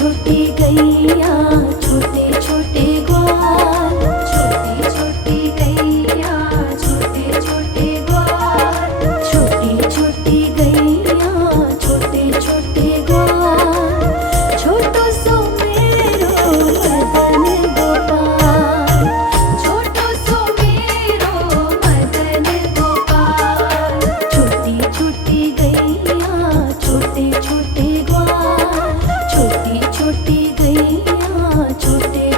छोटी गैया छोटे छोटे ग्वाल, छोटी छोटी गैया छोटे छोटे ग्वाल, छोटी छोटी गैया छोटे छोटे ग्वाल, छोटो सो मेरो मदन गोपाल, छोटो सो मेरो मदन गोपाल, छोटी छोटी गैया छोटे छोटे ग्वाल, छोटी छोटी गैया छोटे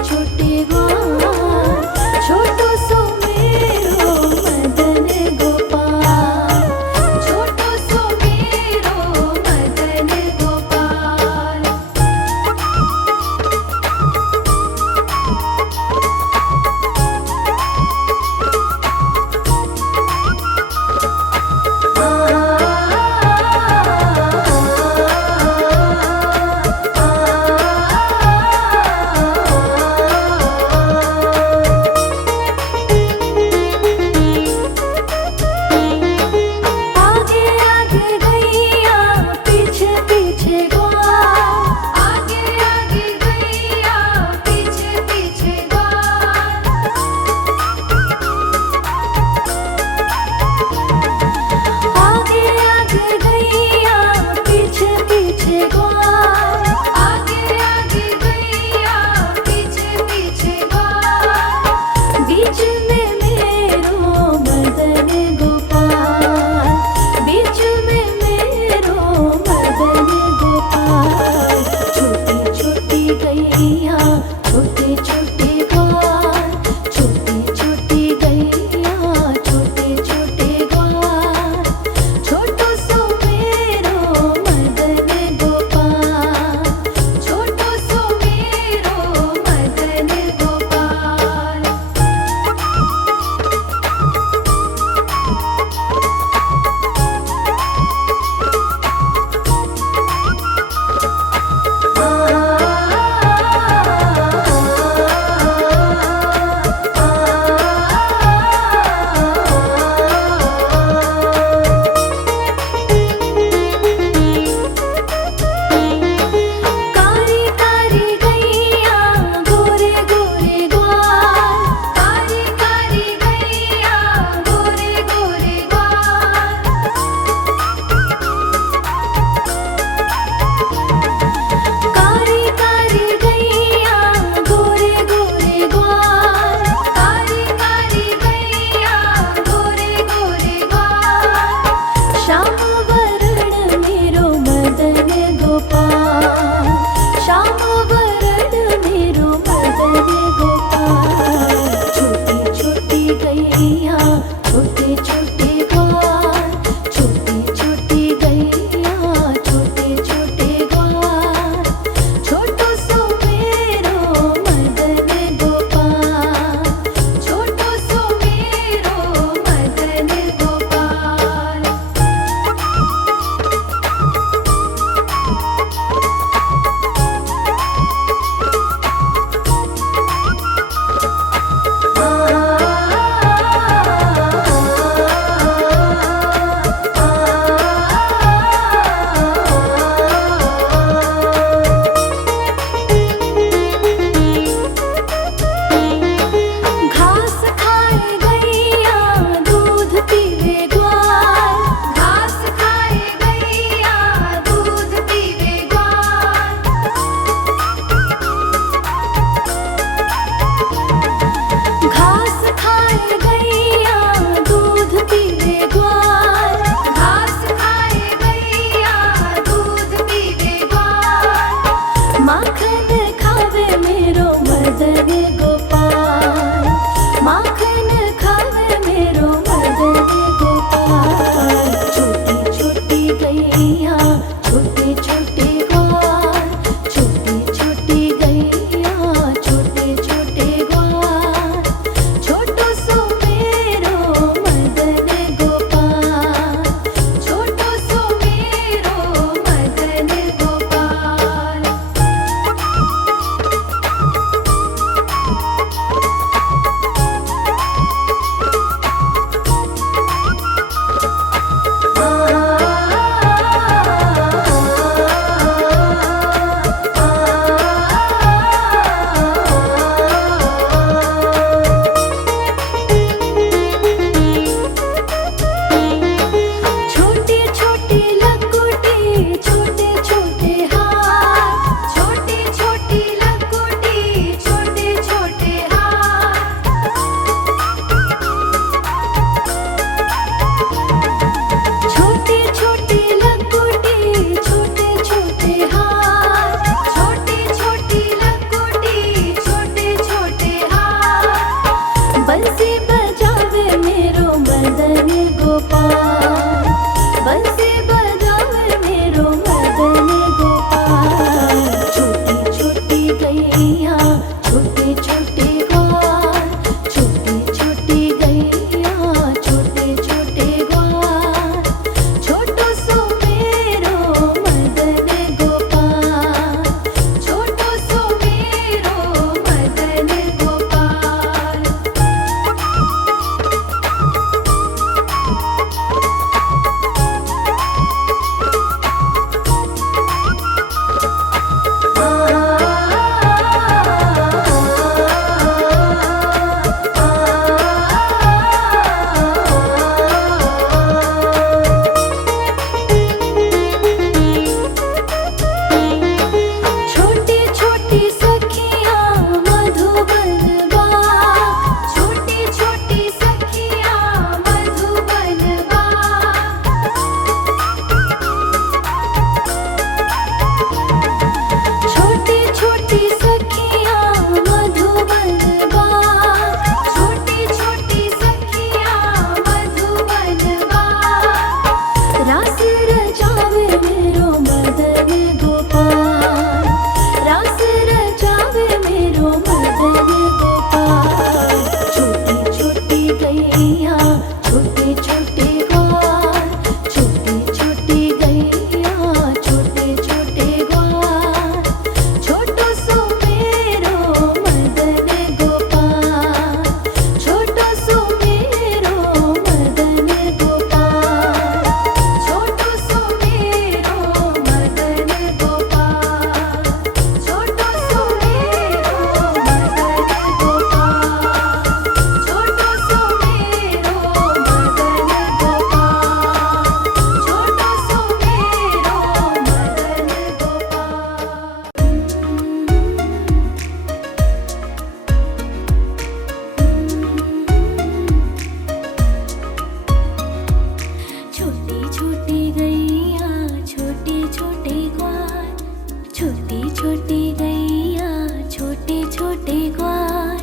छोटी छोटी गैया छोटे छोटे ग्वाल,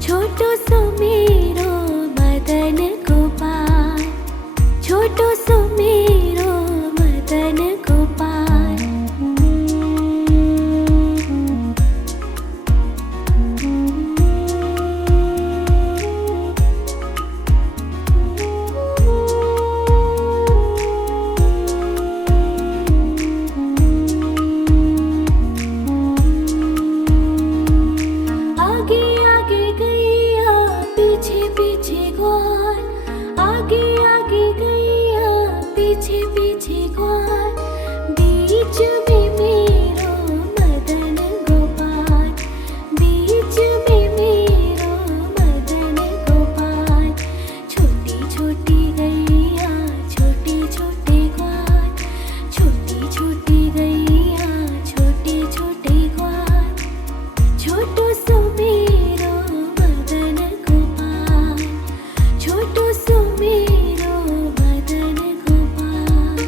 छोटो सो मेरो मदन गोपाल, छोटो सो मेरो मदन गोपाल। आगे आगे गैया पीछे पीछे ग्वाल, आगे आगे गैया पीछे पीछे ग्वाल, बीच में मेरो मदन गोपाल, बीच में मेरो मदन गोपाल। छोटी छोटी गैया छोटे छोटे ग्वाल, छोटी छोटी गैया छोटे छोटे ग्वाल, छोटो सो मेरो मदन गोपाल, छोटो सो मेरो मदन गोपाल।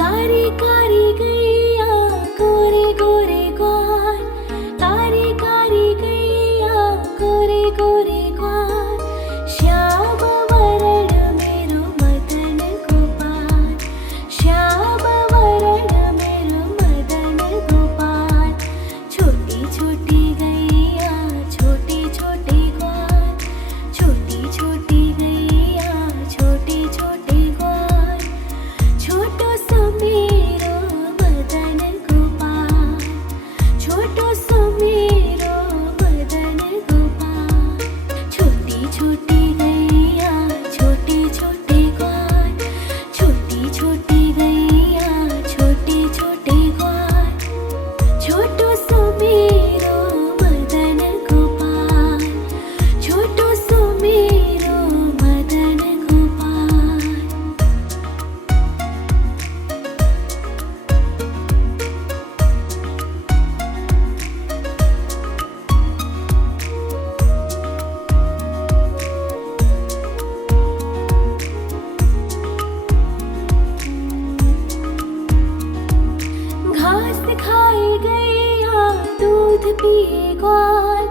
कारी कारी गैया गोरे गोरे ग्वाल, कारी कारी गैया गोरे गोरे ग्वाल, श्याम वरण मेरो मदन गोपाल, श्याम वरण मेरो मदन गोपाल। छोटी छोटी गैया छोटे छोटे ग्वाल, छोटी छोटी गैया छोटे छोटे ग्वाल, छोटो सो मेरो मदन गोपाल, छोटो सो मेरो मदन गोपाल। छोटी छोटी गैया छोटे छोटे ग्वाल, छोटी छोटी गैया छोटे छोटे ग्वाल, छोटो सो मेरो मदन गोपाल, छोटो सो मेरो मदन गोपाल। घास खाए गैया दूध पिए ग्वाल,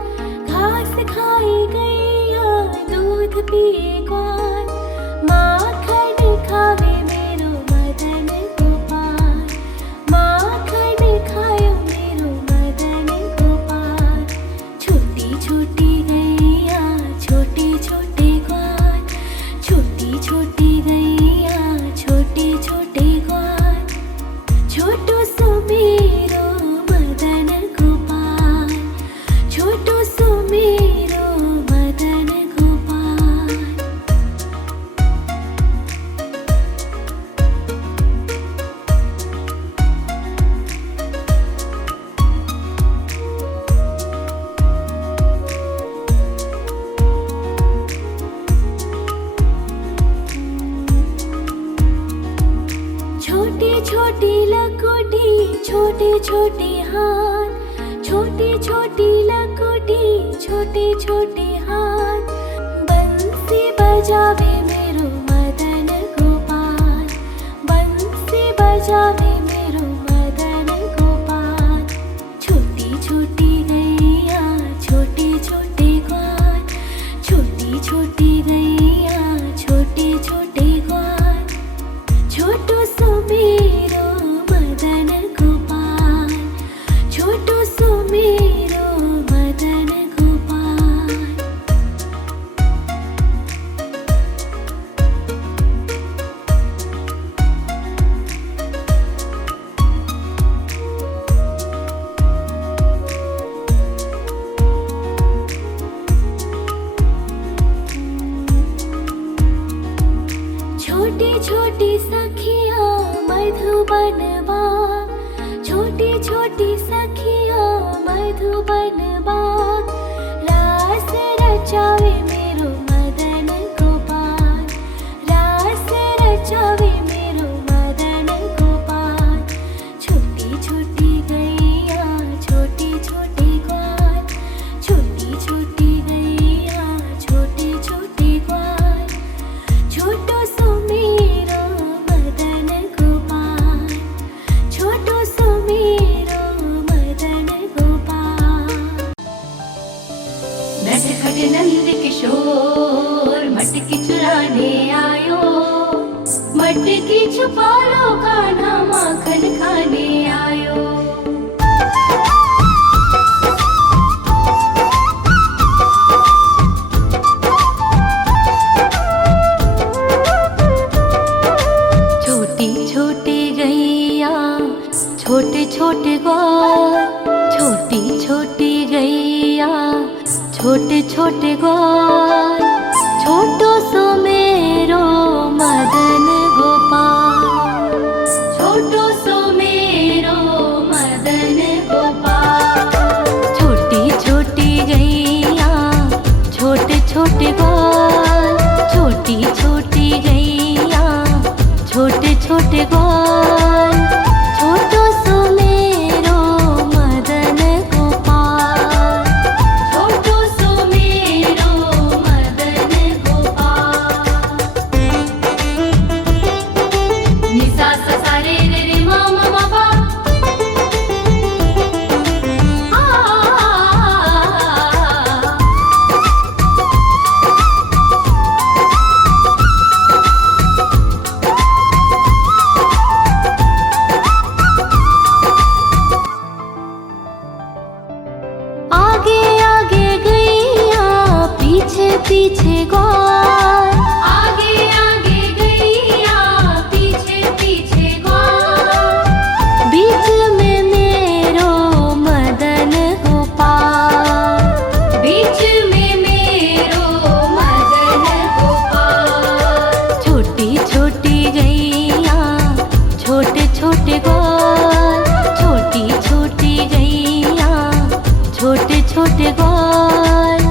घास खाए गैया दूध पिए ग्वाल, माखन खावे मेरो मदन गोपाल, माखन खायो मेरो मदन गोपाल। छोटी छोटी गैया छोटे छोटे ग्वाल, छोटी छोटी गैया छोटे छोटे ग्वाल, छोटो सो मेरो मदन गोपाल, छोटो सो मेरो मदन गोपाल। छोटी छोटी लकोटी छोटे छोटे हाथ, छोटी छोटी लकोटी छोटे छोटे हाथ, बंसी बजावे मेरो मदन गोपाल, बंसी बजावे मेरो मदन गोपाल। छोटी छोटी गैया छोटे छोटे ग्वाल, छोटी छोटी गैया छोटे छोटे ग्वाल, छोटो सो मेरो मदन गोपाल, छोटो सो मेरो मदन गोपाल। छोटी छोटी सखिया मधुबन बाग, छोटी छोटी सखिया मधुबन बाग, रास रचावे मेरो मदन गोपाल, रास रचावे मेरो छोटी छोटी गैया छोटे छोटे ग्वाल, छोटी छोटी गैया छोटे छोटे ग्वाल, छोटो सो मेरो मदन गोपाल, छोटो सो मेरो मदन गोपाल। छोटी छोटी गैया छोटे छोटे ग्वाल, छोटी छोटी गैया छोटे छोटे ग्वाल, छोटो सो मेरो मदन गोपाल, छोटो सो मेरो मदन गोपाल। नि सा सा सा रे रे रे मा मा मा पा, आगे आगे गैया पीछे पीछे ग्वाल, आगे आगे गैया पीछे पीछे ग्वाल, बीच में मेरो मदन गोपाल, बीच में मेरो मदन गोपाल। छोटी छोटी गैया छोटे छोटे ग्वाल, छोटी छोटी गैया छोटे छोटे ग्वाल,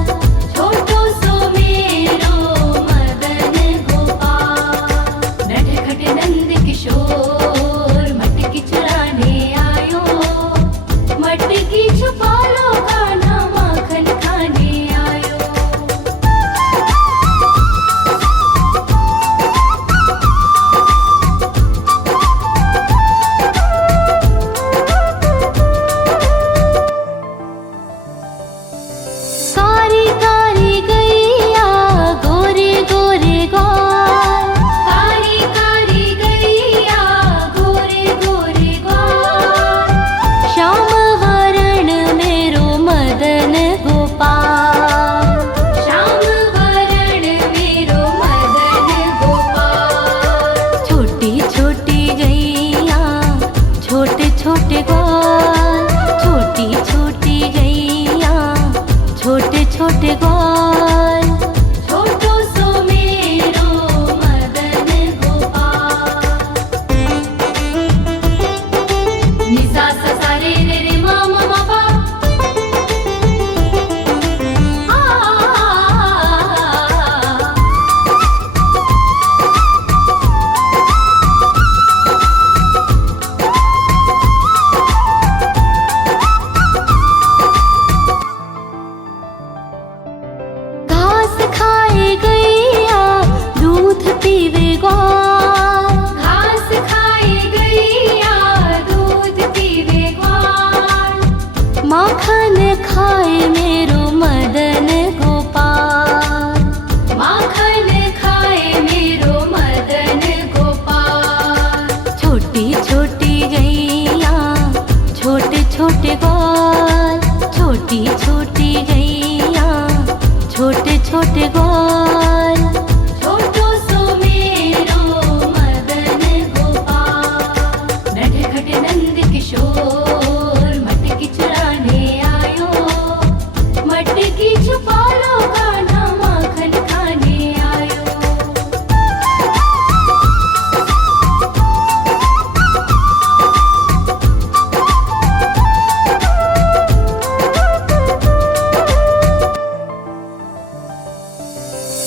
छोटो सो मेरो मदन गोपाल। नटखट नंद किशोर मटकी चुराने आयो, मटकी छुपा लो कान्हा माखन खाने आयो। कारी कारी गैया गोरे गोरे ग्वाल, कारी कारी गैया गोरे गोरे ग्वाल, श्याम वरण मेरो मदन गोपाल, श्याम वरण मेरो मदन गोपाल। छोटी छोटी गैया छोटे छोटे ग्वाल, छोटी छोटी गैया छोटे छोटे ग्वाल, छोटो सो मेरो मदन गोपाल। नि सा सा सा रे रे रे मा मा मा पा, घास खाए गैया दूध पीवे ग्वाल, घास खाए गैया दूध पीवे ग्वाल, माखन खाए मेरो मदन गोपाल, माखन खाए मेरो मदन गोपाल। छोटी छोटी गैया छोटे छोटे ग्वाल, छोटी छोटी गैया छोटे छोटे ग्वाल, छोटो सो मेरो मदन गोपाल। नटखट नंद किशोर मटकी चुराने आयो, मटकी छुपा लो कान्हा माखन खाने आयो।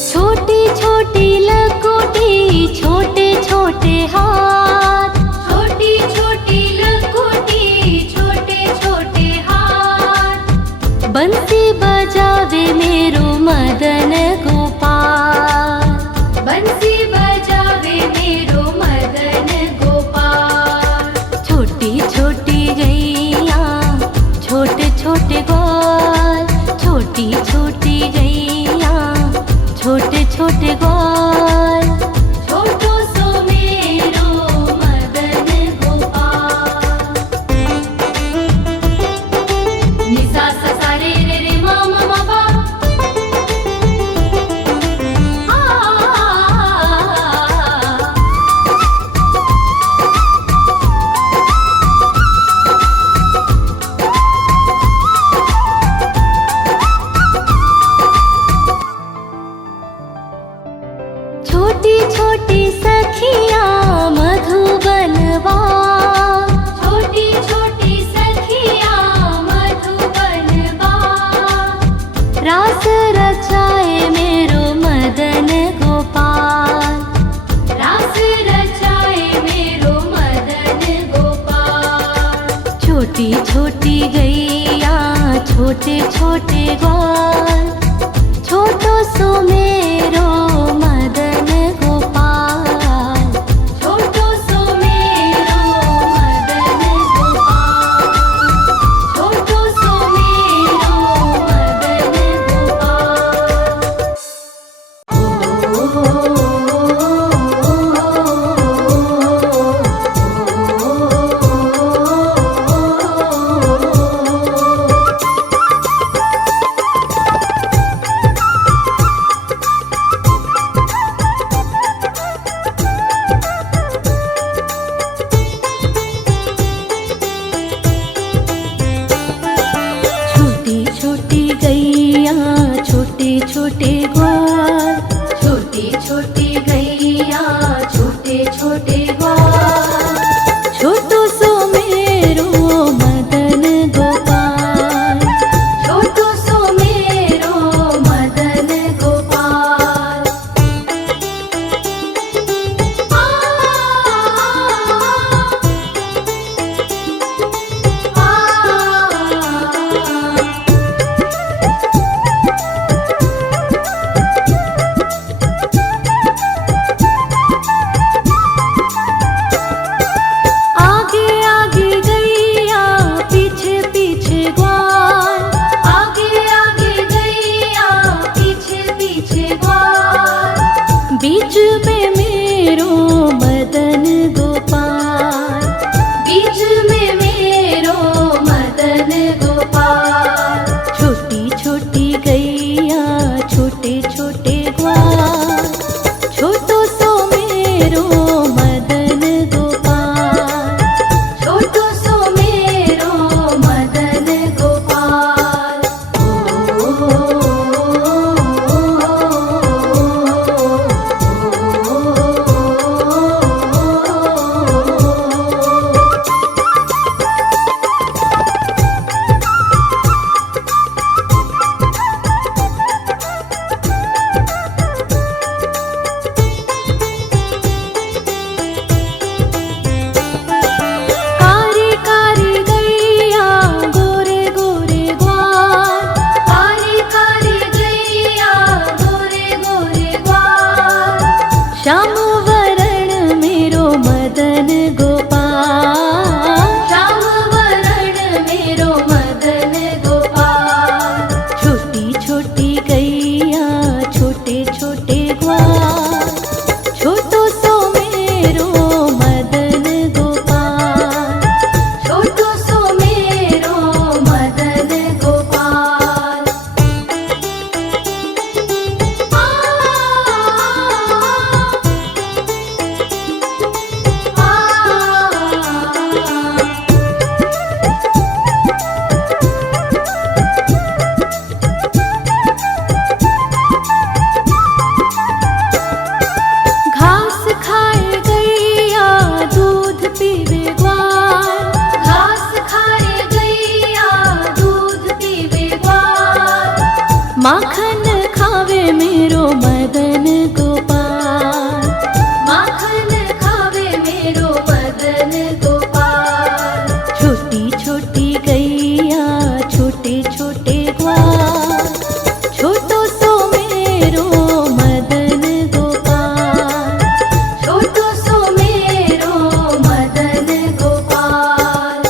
छोटी छोटी लकोटी छोटे छोटे हाथ, छोटी छोटी लकोटी छोटे छोटे हाथ, बंसी बजावे मेरो मदन गोपाल, बंसी बजावे मेरो मदन गोपाल। छोटी छोटी गैया छोटे छोटे ग्वाल, छोटी छोटी गैया छोटे छोटे ग्वाल, छोटो सो मेरो मदन गोपाल। नि सा सा सा रे रे रे मा मा मा पा, छोटी गैया छोटे छोटे ग्वाल, छोटो सो मेरो मदन गोपाल, छोटो सो मेरो मदन गोपाल, छोटो सो मेरो मदन छोटी गैया छोटे छोटे ग्वाल, छोटी छोटी गैया छोटे छोटे ग्वाल, छोटो सो मेरो मदन गोपाल, छोटो सो मेरो मदन गोपाल। आगे आगे गैया पीछे पीछे ग्वाल, आगे आगे गैया पीछे पीछे ग्वाल, बीच में मेरो मदन गोपाल, बीच में मेरो मदन गोपाल। छोटी छोटी गैया छोटे छोटे ग्वाल, छोटो सो मेरो मदन गोपाल, छोटो सो मेरो मदन गोपाल। कारी कारी गैया गोरे गोरे ग्वाल, कारी कारी गैया गोरे गोरे ग्वाल, श्याम वरण मेरो मदन गोपाल, श्याम वरण मेरो मदन गोपाल। छोटी छोटी गैया छोटे छोटे ग्वाल, छोटो सो मेरो मदन गोपाल, छोटो सो मेरो मदन गोपाल। घास खाए गैया दूध पीवे ग्वाल, घास खाए गैया दूध पीवे ग्वाल, माखन खावे मेरो मदन गोपाल, माखन खावे मेरो मदन गोपाल। छोटी छोटी गैया छोटे छोटे ग्वाल, छोटो सो मेरो मदन गोपाल, छोटो सो मेरो मदन गोपाल।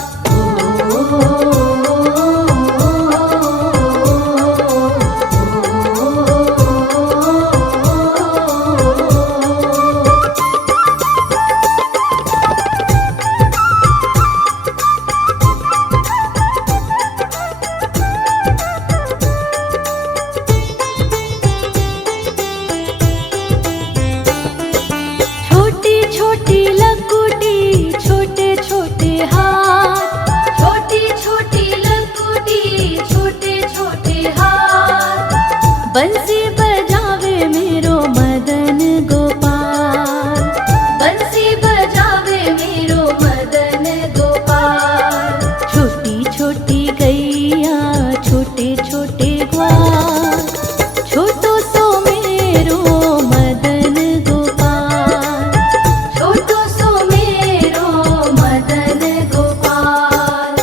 छोटी छोटी लकुटी छोटे छोटे हाथ, छोटी छोटी लकुटी छोटे छोटे हाथ, बंसी बजावे मेरो मदन गोपाल, बंसी बजावे मेरो मदन गोपाल। छोटी छोटी गैया छोटे छोटे ग्वाल, छोटो सो मेरो मदन गोपाल, छोटो सो मेरो मदन गोपाल।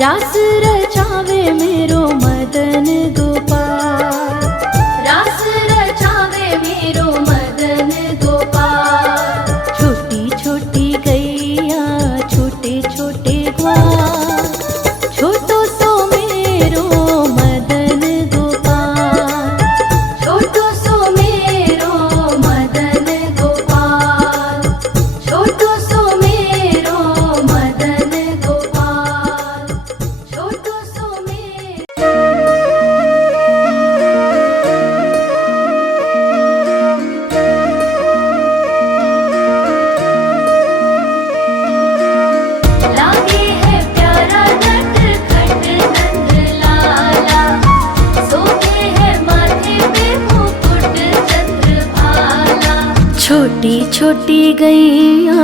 रास रचावे मेरो मदन गोपाल, रास रचावे मेरो मदन गोपाल। छोटी छोटी गैया छोटे छोटे ग्वाल, छोटो सो मेरो मदन गोपाल, छोटो सो मेरो मदन गोपाल, छोटो सो मेरो मदन गोपाल, छोटो सो मेरो। लागे है प्यारा नटखट नंद लाला, सोते है माथे पे मुकुट चंद्रभाला। छोटी छोटी गैया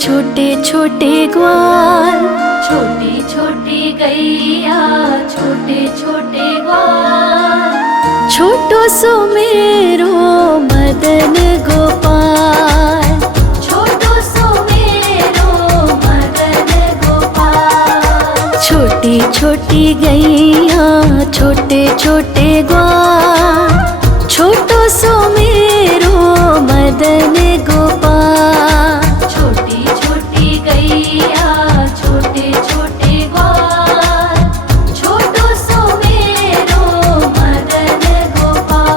छोटे छोटे ग्वाल, छोटी छोटी गैया छोटे छोटे ग्वाल, छोटो सो मेरो मदन गोपाल, छोटो सो मेरो मदन गोपाल। छोटी छोटी गैया छोटे छोटे ग्वाल, छोटो सो मेरो मदन गोपाल। छोटी छोटी गैया छोटे छोटे ग्वाल, छोटो सो मेरो मदन गोपाल।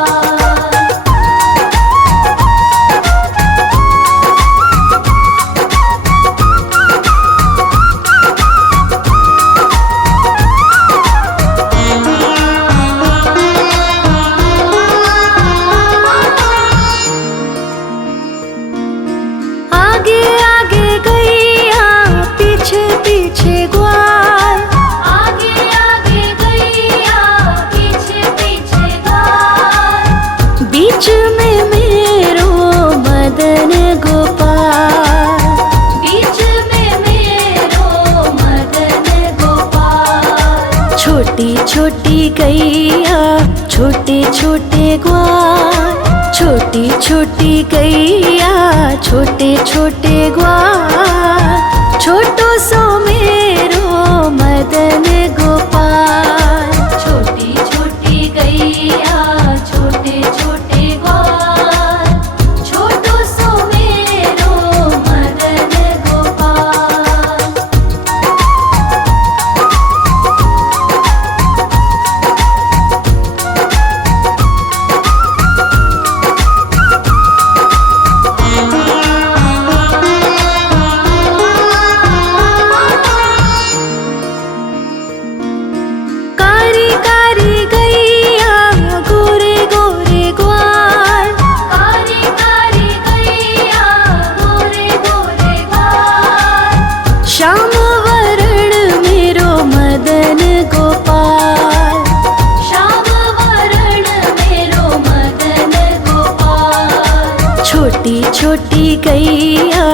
आगे आगे गैया पीछे पीछे ग्वाल, आगे आगे गैया पीछे पीछे ग्वाल। बीच में मेरो मदन गोपाल, बीच में मेरो मदन गोपाल। छोटी छोटी गैया छोटे छोटे ग्वाल, छोटी छोटी गैया छोटे छोटे ग्वाल, छोटो सो मेरो मदन गोपाल। छोटी छोटी गैया छोटे छोटे ग्वाल, छोटो सो मेरो मदन गोपाल। कारी कारी गैया गोरे गोरे ग्वाल, कारी कारी गैया गोरे गोरे ग्वाल। श्याम वरण मेरो मदन गोपाल, श्याम वरण मेरो मदन गोपाल। छोटी छोटी गैया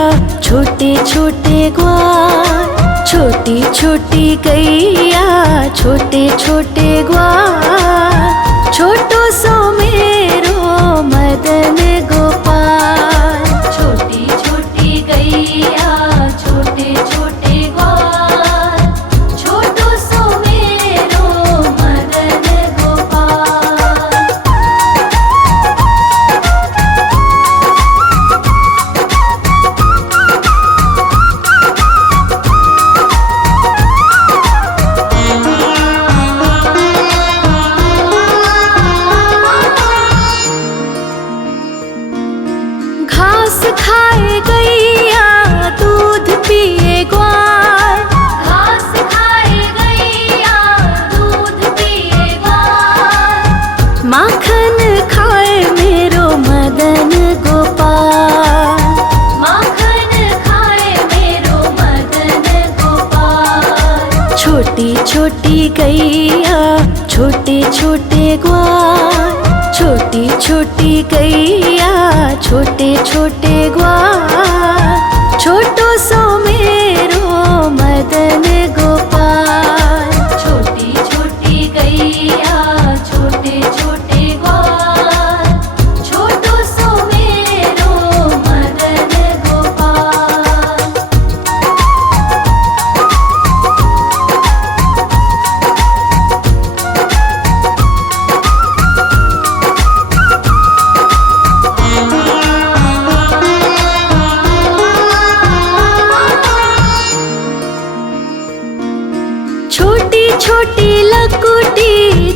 छोटे छोटे ग्वाल, छोटी छोटी गैया छोटे छोटे ग्वाल, छोटो सो मेरो मदन गोपाल। छोटी छोटी गैया छोटे छोटे ग्वाल, छोटो सो मेरो मदन गोपाल। घास खाए गैया दूध पिए ग्वाल, घास खाए गैया दूध पिए ग्वाल। माखन खाए मेरो मदन गोपाल, माखन खाए मेरो मदन गोपाल। छोटी छोटी गैया छोटे छोटे ग्वाल, छोटी छोटी गैया छोटे छोटे ग्वाल, छोटो सो मेरो मदन गोपाल। छोटी छोटी गैया छोटे छोटे ग्वाल, छोटो सो मेरो मदन गोपाल।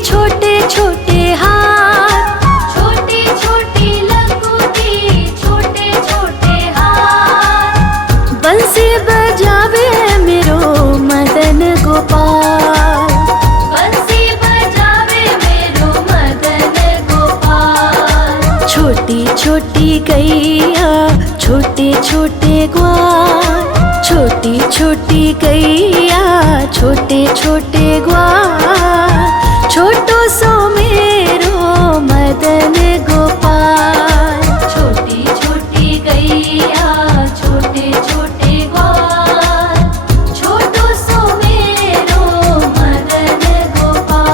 छोटे छोटे हाथ, छोटी छोटी लघुटी छोटे छोटे हाथ, बंसी बजावे मेरो मदन गोपाल, बंसी बजावे मेरो मदन गोपाल। छोटी छोटी गैया छोटे छोटे ग्वाल, छोटी छोटी गैया छोटे छोटे ग्वाल, छोटो सो मेरो मदन गोपाल। छोटी छोटी गैया छोटे छोटे ग्वाल, छोटो सो मेरो मदन गोपाल।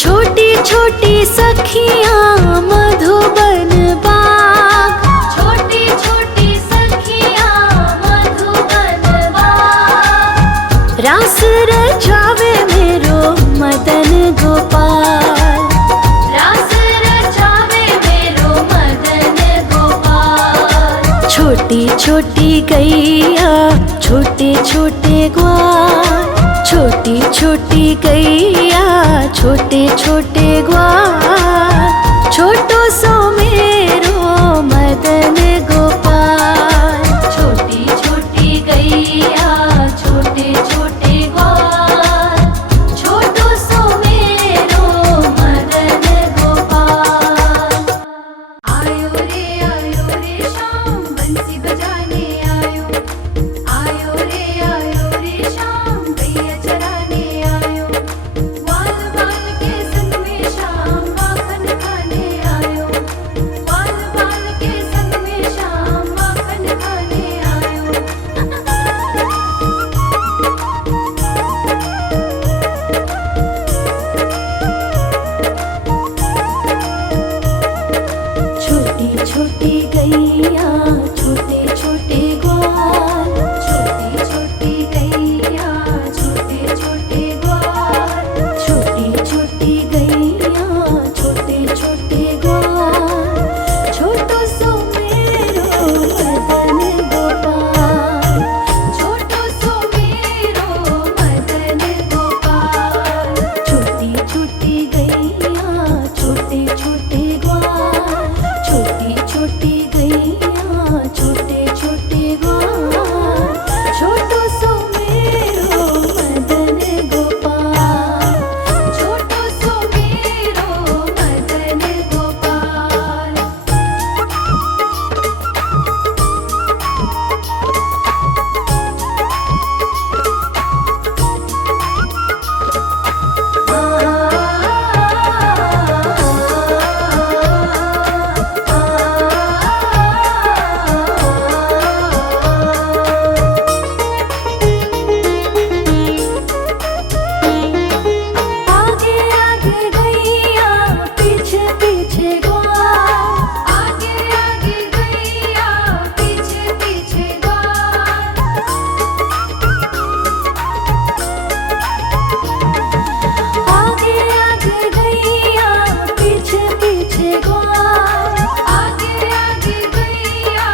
छोटी छोटी सखियाँ मधुबन बाग, छोटी छोटी सखियाँ मधुबन बाग, रास रचावे मेरो मदन गोपाल, रास रचावे मेरो मदन गोपाल। छोटी छोटी गैया छोटे छोटे ग्वाल, छोटी छोटी गैया छोटे छोटे ग्वाल, छोटो सो मेरो मदन गोपाल। छोटी छोटी गैया छोटे छोटे ग्वाल, छोटो सो मेरो मदन गोपाल। आयो रे शाम बंसी बजाने आयो, आयो रे शाम गैया चराने आयो, ग्वाल बाल के संग में शाम माखन खाने आयो, ग्वाल बाल के संग में शाम माखन खाने आयो। छोटी छोटी गैया छोटे छोटे ग्वाल, छोटी छोटी गैया छोटे छोटे ग्वाल, छोटी छोटी गैया छोटे छोटे ग्वाल, छोटो सो मेरो मदन गोपाल। छोटो सो मेरो मदन गोपाल। छोटी छोटी गैया छोटे छोटे ग्वाल, छोटी छोटी गैया छोटे छोटे ग्वाल, छोटो सो मेरो मदन गोपाल। छोटो सो मेरो मदन गोपाल। आगे आगे गैया पीछे पीछे ग्वाल, आगे आगे गैया पीछे पीछे ग्वाल, आगे आगे गैया पीछे पीछे ग्वाल, आगे आगे गैया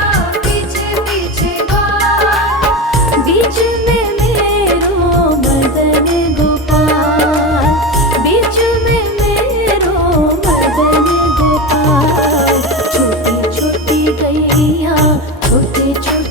पीछे पीछे ग्वाल। बीच में मेरो मदन गोपाल, बीच में मेरो मदन गोपाल। छोटी छोटी गैया छोटे छोटे